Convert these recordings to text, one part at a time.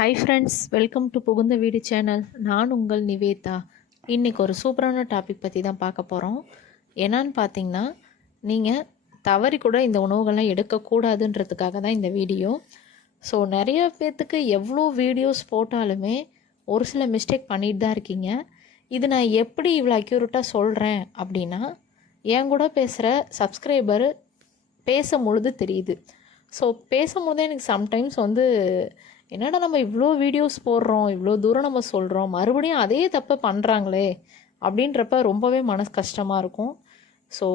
Hi friends welcome to புகுந்த வீடு channel நான் உங்கள் நிவேதா. இன்றைக்கி ஒரு சூப்பரான டாபிக் பற்றி தான் பார்க்க போகிறோம் என்னன்னு பார்த்தீங்கன்னா நீங்கள் தவறி கூட இந்த உணவுகள்லாம் எடுக்கக்கூடாதுன்றதுக்காக தான் இந்த வீடியோ ஸோ நிறைய பேர்த்துக்கு எவ்வளோ வீடியோஸ் போட்டாலுமே ஒரு சில மிஸ்டேக் பண்ணிட்டு தான் இருக்கீங்க. இது நான் எப்படி இவ்வளோ அக்யூரேட்டாக சொல்கிறேன் அப்படின்னா என் கூட பேசுகிற சப்ஸ்கிரைபர் பேசும் பொழுது தெரியுது. ஸோ பேசும்போதே எனக்கு சம்டைம்ஸ் வந்து என்னடா நம்ம இவ்வளோ வீடியோஸ் போடுறோம் இவ்வளோ தூரம் நம்ம சொல்கிறோம் மறுபடியும் அதே தப்பை பண்ணுறாங்களே அப்படின்றப்ப ரொம்பவே மனசு கஷ்டமாக இருக்கும். ஸோ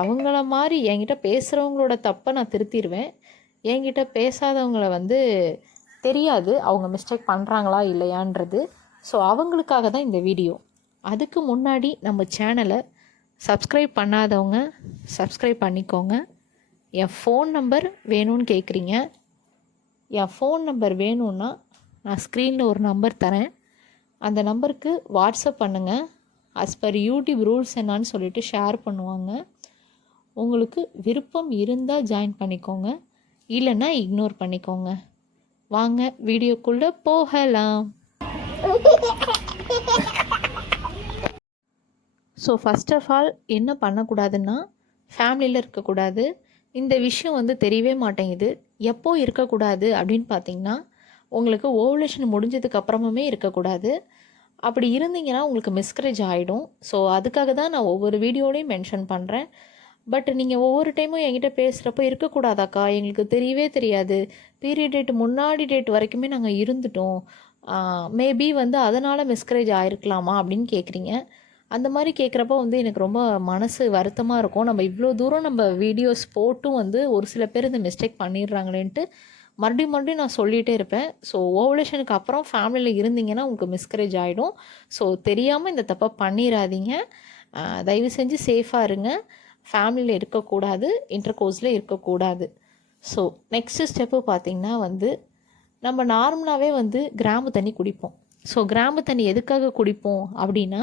அவங்கள மாதிரி என்கிட்ட பேசுகிறவங்களோட தப்பை நான் திருத்திடுவேன் என்கிட்ட பேசாதவங்கள வந்து தெரியாது அவங்க மிஸ்டேக் பண்ணுறாங்களா இல்லையான்றது. ஸோ அவங்களுக்காக தான் இந்த வீடியோ அதுக்கு முன்னாடி நம்ம சேனலை சப்ஸ்கிரைப் பண்ணாதவங்க சப்ஸ்கிரைப் பண்ணிக்கோங்க. என் ஃபோன் நம்பர் வேணும்னு கேட்குறீங்க என் ஃபோன் நம்பர் வேணும்னா நான் ஸ்க்ரீனில் ஒரு நம்பர் தரேன். அந்த நம்பருக்கு வாட்ஸ்அப் பண்ணுங்கள் அஸ் பர் யூடியூப் ரூல்ஸ் என்னான்னு சொல்லிட்டு ஷேர் பண்ணுவாங்க. உங்களுக்கு விருப்பம் இருந்தால் ஜாயின் பண்ணிக்கோங்க. இல்லைன்னா இக்னோர் பண்ணிக்கோங்க. வாங்க வீடியோக்குள்ளே போகலாம். ஸோ ஃபஸ்ட் ஆஃப் ஆல் என்ன பண்ணக்கூடாதுன்னா ஃபேமிலியில் இருக்கக்கூடாது. இந்த விஷயம் வந்து தெரியவே மாட்டேங்குது. எப்போ இருக்கக்கூடாது அப்படின்னு பார்த்தீங்கன்னா உங்களுக்கு ஓவலேஷன் முடிஞ்சதுக்கு அப்புறமுமே இருக்கக்கூடாது. அப்படி இருந்தீங்கன்னா உங்களுக்கு மிஸ்கரேஜ் ஆகிடும் ஸோ அதுக்காக தான் நான் ஒவ்வொரு வீடியோலையும் மென்ஷன் பண்ணுறேன் பட் நீங்கள் ஒவ்வொரு டைமும் என்கிட்ட பேசுகிறப்ப இருக்கக்கூடாதாக்கா? எங்களுக்கு தெரியவே தெரியாது. பீரியட் டேட் முன்னாடி டேட் வரைக்குமே நாங்கள் இருந்துட்டோம். மேபி வந்து அதனால் மிஸ்கரேஜ் ஆகிருக்கலாமா அப்படின்னு கேட்குறீங்க அந்த மாதிரி கேட்குறப்ப வந்து எனக்கு ரொம்ப மனசு வருத்தமாக இருக்கும். நம்ம இவ்வளோ தூரம் நம்ம வீடியோஸ் போட்டும் வந்து ஒரு சில பேர் இந்த மிஸ்டேக் பண்ணிடுறாங்களேன்ட்டு மறுபடியும் மறுபடியும் நான் சொல்லிகிட்டே இருப்பேன். ஸோ ஓவலேஷனுக்கு அப்புறம் ஃபேமிலியில் இருந்தீங்கன்னா உங்களுக்கு மிஸ்கரேஜ் ஆகிடும் ஸோ தெரியாமல் இந்த தப்பை பண்ணிடாதீங்க. தயவு செஞ்சு சேஃபாக இருங்க. ஃபேமிலியில் இருக்கக்கூடாது. இன்டர் கோர்ஸில் இருக்கக்கூடாது. ஸோ நெக்ஸ்ட்டு ஸ்டெப்பு பார்த்திங்கன்னா வந்து நம்ம நார்மலாகவே வந்து கிராம்பு தண்ணி குடிப்போம். ஸோ கிராம்பு தண்ணி எதுக்காக குடிப்போம் அப்படின்னா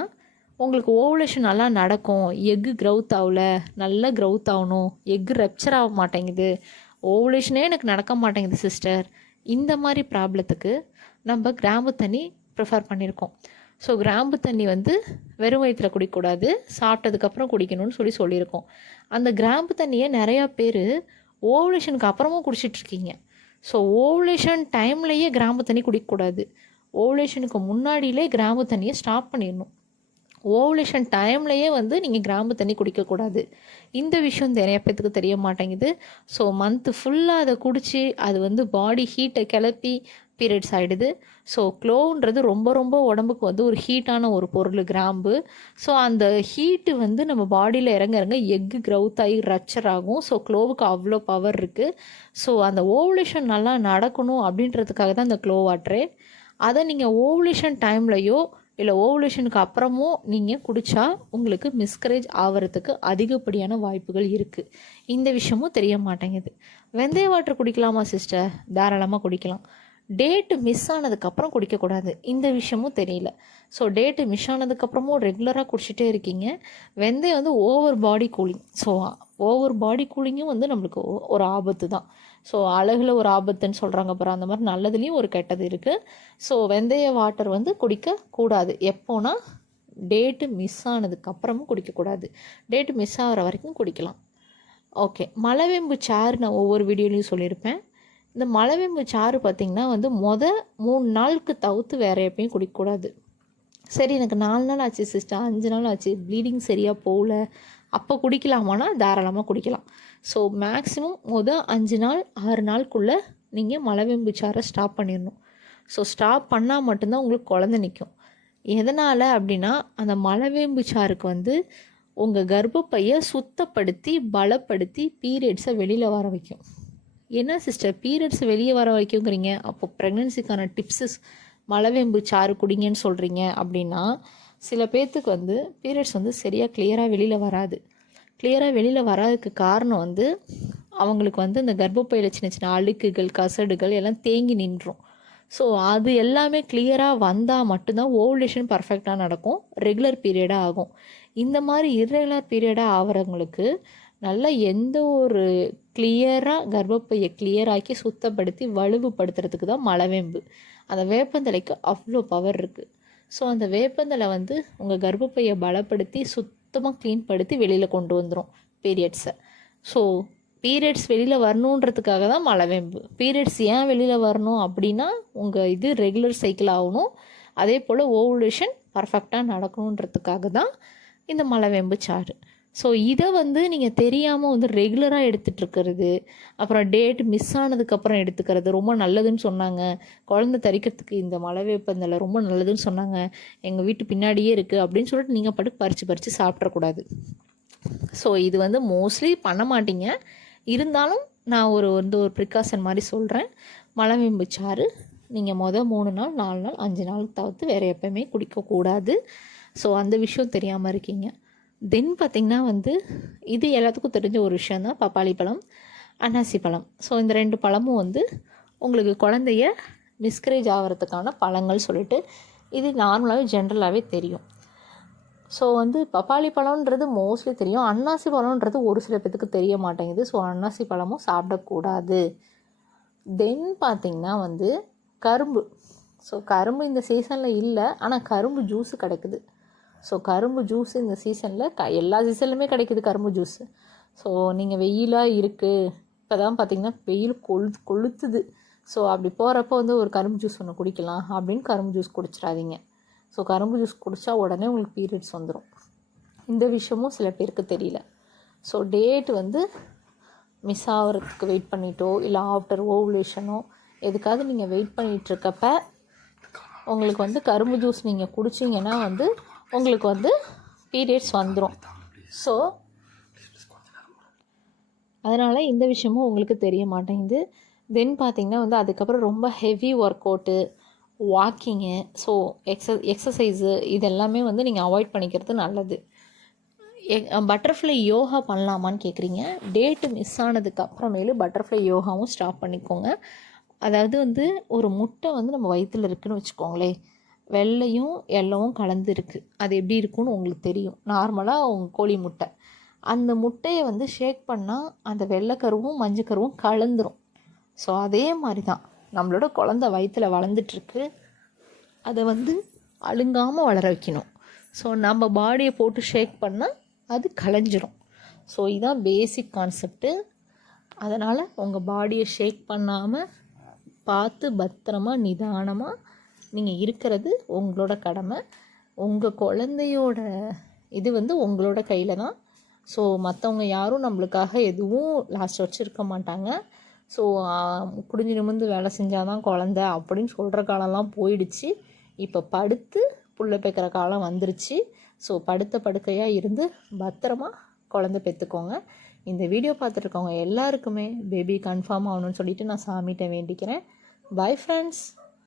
உங்களுக்கு ஓவலேஷன் நல்லா நடக்கும். எக்கு க்ரௌத் ஆகல. நல்லா க்ரௌத் ஆகணும். எக்கு ரெப்சர் ஆக மாட்டேங்குது. ஓவலேஷனே எனக்கு நடக்க மாட்டேங்குது சிஸ்டர் இந்த மாதிரி ப்ராப்ளத்துக்கு நம்ம கிராம்பு தண்ணி ப்ரிஃபர் பண்ணியிருக்கோம் ஸோ கிராம்பு தண்ணி வந்து வெறும் வயிற்றில் குடிக்கக்கூடாது. சாப்பிட்டதுக்கப்புறம் குடிக்கணும்னு சொல்லி சொல்லியிருக்கோம். அந்த கிராம்பு தண்ணியை நிறையா பேர் ஓவலேஷனுக்கு அப்புறமும் குடிச்சிட்ருக்கீங்க ஸோ ஓவலேஷன் டைம்லேயே கிராம்பு தண்ணி குடிக்கக்கூடாது. ஓவலேஷனுக்கு முன்னாடியிலே கிராம்பு தண்ணியை ஸ்டாப் பண்ணிடணும். ஓவலேஷன் டைம்லையே வந்து நீங்கள் கிராம்பு தண்ணி குடிக்கக்கூடாது இந்த விஷயம் நிறைய பேத்துக்கு தெரிய மாட்டேங்குது. ஸோ மந்த்து ஃபுல்லாக அதை குடித்து அது வந்து பாடி ஹீட்டை கிளப்பி பீரியட்ஸ் ஆகிடுது ஸோ க்ளோன்றது ரொம்ப ரொம்ப உடம்புக்கு வந்து ஒரு ஹீட்டான ஒரு பொருள் கிராம்பு. ஸோ அந்த ஹீட்டு வந்து நம்ம பாடியில் இறங்க இறங்க எக்கு க்ரௌத் ஆகி ரச்சர் ஆகும். ஸோ க்ளோவுக்கு அவ்வளோ பவர் இருக்குது ஸோ அந்த ஓவலேஷன் நல்லா நடக்கணும் அப்படின்றதுக்காக தான் அந்த க்ளோ வாட்டரு அதை நீங்கள் ஓவலேஷன் டைம்லையோ இல்லை ஓவலேஷனுக்கு அப்புறமும் நீங்கள் குடித்தா உங்களுக்கு மிஸ்கரேஜ் ஆகிறதுக்கு அதிகப்படியான வாய்ப்புகள் இருக்குது இந்த விஷயமும் தெரிய மாட்டேங்குது. வெந்தய வாட்டர் குடிக்கலாமா சிஸ்டர் தாராளமாக குடிக்கலாம். டேட்டு மிஸ் ஆனதுக்கப்புறம் குடிக்கக்கூடாது. இந்த விஷயமும் தெரியல. ஸோ டேட்டு மிஸ் ஆனதுக்கப்புறமும் ரெகுலராக குடிச்சிட்டே இருக்கீங்க. வெந்தயம் வந்து over body cooling so over body கூலிங்கும் வந்து நம்மளுக்கு ஒரு ஆபத்து தான் ஸோ அழகில் ஒரு ஆபத்துன்னு சொல்கிறாங்க அப்புறம் அந்த மாதிரி நல்லதுலேயும் ஒரு கெட்டது இருக்குது ஸோ வெந்தய வாட்டர் வந்து குடிக்கக்கூடாது எப்போனா டேட்டு மிஸ் ஆனதுக்கப்புறமும் குடிக்கக்கூடாது டேட்டு மிஸ் ஆகிற வரைக்கும் குடிக்கலாம். ஓகே மலைவேம்பு சாறு நான் ஒவ்வொரு வீடியோலையும் சொல்லியிருப்பேன். இந்த மலைவேம்பு சாறு பார்த்திங்கன்னா வந்து மொதல் மூணு நாளுக்கு தவிர்த்து வேறு எப்பயும் குடிக்கக்கூடாது. சரி எனக்கு நாலு நாள் ஆச்சு சிஸ்டர். அஞ்சு நாள் ஆச்சு. ப்ளீடிங் சரியாக போகல. அப்போ குடிக்கலாமானா தாராளமாக குடிக்கலாம். ஸோ மேக்ஸிமம் முத அஞ்சு நாள் ஆறு நாளுக்குள்ளே நீங்கள் மலைவேம்பு சாறை ஸ்டாப் பண்ணிடணும் ஸோ ஸ்டாப் பண்ணால் மட்டும்தான் உங்களுக்கு குழந்த நிற்கும் எதனால் அப்படின்னா அந்த மலவேம்பு சாருக்கு வந்து உங்கள் கர்ப்பப்பையை சுத்தப்படுத்தி பலப்படுத்தி பீரியட்ஸை வெளியில் வர வைக்கும். என்ன சிஸ்டர் பீரியட்ஸ் வெளியே வர வைக்குங்கிறீங்க. அப்போ ப்ரெக்னென்சிக்கான டிப்ஸஸ் மலவேம்பு சாறு குடிங்கன்னு சொல்கிறீங்க அப்படின்னா சில பேர்த்துக்கு வந்து பீரியட்ஸ் வந்து சரியாக கிளியராக வெளியில் வராது. கிளியராக வெளியில் வராதுக்கு காரணம் வந்து அவங்களுக்கு வந்து இந்த கர்ப்பப்பையில் சின்ன சின்ன அழுக்குகள் கசடுகள் எல்லாம் தேங்கி நின்றும். ஸோ அது எல்லாமே கிளியராக வந்தால் மட்டும்தான் ஓவலேஷன் பர்ஃபெக்டாக நடக்கும். ரெகுலர் பீரியடாக ஆகும். இந்த மாதிரி இர்ரெகுலர் பீரியடாக ஆகிறவங்களுக்கு நல்லா எந்த ஒரு கிளியராக கர்ப்பப்பையை கிளியராக்கி சுத்தப்படுத்தி வலுவுபடுத்துறதுக்கு தான் மலவேம்பு. அந்த வேப்பந்தலைக்கு அவ்வளோ பவர் இருக்குது ஸோ அந்த வேப்பந்தலை வந்து உங்கள் கர்ப்பப்பையை பலப்படுத்தி சுத்தமாக க்ளீன் படுத்தி வெளியில் கொண்டு வந்துடும் பீரியட்ஸை ஸோ பீரியட்ஸ் வெளியில் வரணுன்றதுக்காக தான் மலவேம்பு. பீரியட்ஸ் ஏன் வெளியில் வரணும் அப்படின்னா உங்கள் இது ரெகுலர் சைக்கிள் ஆகணும். அதே போல் ஓவுலேஷன் பர்ஃபெக்டாக நடக்கணுன்றதுக்காக தான் இந்த மலவேம்பு சாறு. ஸோ இதை வந்து நீங்கள் தெரியாமல் வந்து ரெகுலராக எடுத்துகிட்டு இருக்கிறது அப்புறம் டேட் மிஸ் ஆனதுக்கப்புறம் எடுத்துக்கிறது ரொம்ப நல்லதுன்னு சொன்னாங்க. குழந்தை தரிக்கிறதுக்கு இந்த மலவேப்பந்தலை ரொம்ப நல்லதுன்னு சொன்னாங்க. எங்கள் வீட்டு பின்னாடியே இருக்குது அப்படின்னு சொல்லிட்டு நீங்கள் பாட்டுக்கு பறித்து பறித்து சாப்பிட்றக்கூடாது ஸோ இது வந்து மோஸ்ட்லி பண்ண மாட்டீங்க. இருந்தாலும் நான் ஒரு வந்து ஒரு ப்ரிகாஷன் மாதிரி சொல்கிறேன் மலவேம்பு சாறு நீங்கள் மொதல் மூணு நாள் நாலு நாள் அஞ்சு நாள் தவிர்த்து வேறு எப்போயுமே குடிக்கக்கூடாது. ஸோ அந்த விஷயம் தெரியாமல் இருக்கீங்க. தென் பார்த்திங்கன்னா வந்து இது எல்லாத்துக்கும் தெரிஞ்ச ஒரு விஷயந்தான் பப்பாளி பழம் அன்னாசி பழம். ஸோ இந்த ரெண்டு பழமும் வந்து உங்களுக்கு குழந்தைய மிஸ்கரேஜ் ஆகிறதுக்கான பழங்கள் சொல்லிட்டு இது நார்மலாகவே ஜென்ரலாகவே தெரியும். ஸோ வந்து பப்பாளி பழம்ன்றது மோஸ்ட்லி தெரியும். அன்னாசி பழம்ன்றது ஒரு சில பேத்துக்கு தெரிய மாட்டேங்குது. ஸோ அன்னாசி பழமும் சாப்பிடக்கூடாது. தென் பார்த்திங்கன்னா வந்து கரும்பு. ஸோ கரும்பு இந்த சீசனில் இல்லை. ஆனால் கரும்பு ஜூஸு கிடைக்குது. ஸோ கரும்பு ஜூஸ் இந்த சீசனில் க எல்லா சீசன்லையுமே கிடைக்குது கரும்பு ஜூஸு ஸோ நீங்கள் வெயிலாக இருக்குது இப்போ தான் பார்த்தீங்கன்னா வெயில் கொழு கொளுத்துது. ஸோ அப்படி போகிறப்ப வந்து ஒரு கரும்பு ஜூஸ் ஒன்று குடிக்கலாம் அப்படின்னு கரும்பு ஜூஸ் குடிச்சிடாதீங்க. ஸோ கரும்பு ஜூஸ் குடித்தா உடனே உங்களுக்கு பீரியட்ஸ் வந்துடும் இந்த விஷயமும் சில பேருக்கு தெரியல. ஸோ டேட் வந்து மிஸ் ஆகிறதுக்கு வெயிட் பண்ணிட்டோ இல்லை ஆஃப்டர் ஓவுலேஷனோ எதுக்காவது நீங்கள் வெயிட் பண்ணிகிட்ருக்கப்ப உங்களுக்கு வந்து கரும்பு ஜூஸ் நீங்கள் குடிச்சிங்கன்னா வந்து உங்களுக்கு வந்து பீரியட்ஸ் வந்துடும் ஸோ அதனால் இந்த விஷயமும் உங்களுக்கு தெரிய மாட்டேங்குது. தென் பார்த்திங்கன்னா வந்து அதுக்கப்புறம் ரொம்ப heavy work out walking so எக்ஸ exercise இதெல்லாமே வந்து நீங்கள் அவாய்ட் பண்ணிக்கிறது நல்லது. பட்டர்ஃப்ளை யோகா பண்ணலாமான்னு கேட்குறீங்க டேட்டு மிஸ் ஆனதுக்கு அப்புறமேலு பட்டர்ஃப்ளை யோகாவும் ஸ்டாப் பண்ணிக்கோங்க. அதாவது வந்து ஒரு முட்டை வந்து நம்ம வயிற்றில் இருக்குன்னு வச்சுக்கோங்களேன். வெள்ளையும் எல்லவும் கலந்து இருக்குது அது எப்படி இருக்கும்னு உங்களுக்கு தெரியும். நார்மலாக உங்கள் கோழி முட்டை. அந்த முட்டையை வந்து ஷேக் பண்ணால் அந்த வெள்ளைக்கருவும் மஞ்சக்கருவும் கலந்துரும். ஸோ அதே மாதிரி தான் நம்மளோட குழந்த வயிற்றில் வளர்ந்துட்டுருக்கு. அதை வந்து அழுங்காமல் வளர வைக்கணும். ஸோ நம்ம பாடியை போட்டு ஷேக் பண்ணால் அது கலைஞ்சிரும். ஸோ இதுதான் பேசிக் கான்செப்ட்டு அதனால் உங்கள் பாடியை ஷேக் பண்ணாமல் பார்த்து பத்திரமா நிதானமாக நீங்கள் இருக்கிறது உங்களோட கடமை. உங்கள் குழந்தையோட இது வந்து உங்களோட கையில் தான். ஸோ மற்றவங்க யாரும் நம்மளுக்காக எதுவும் லாஸ்ட் வச்சுருக்க மாட்டாங்க. ஸோ குடிஞ்சு நிமிந்து வேலை செஞ்சால் தான் குழந்த அப்படின்னு சொல்கிற காலம்லாம் போயிடுச்சு. இப்போ படுத்து புள்ள பெக்கிற காலம் வந்துருச்சு. ஸோ படுத்த படுக்கையாக இருந்து பத்திரமா குழந்த பெற்றுக்கோங்க இந்த வீடியோ பார்த்துருக்கவங்க எல்லாருக்குமே பேபி கன்ஃபார்ம் ஆகணும்னு சொல்லிட்டு நான் சாமிகிட்ட வேண்டிக்கிறேன். Bye friends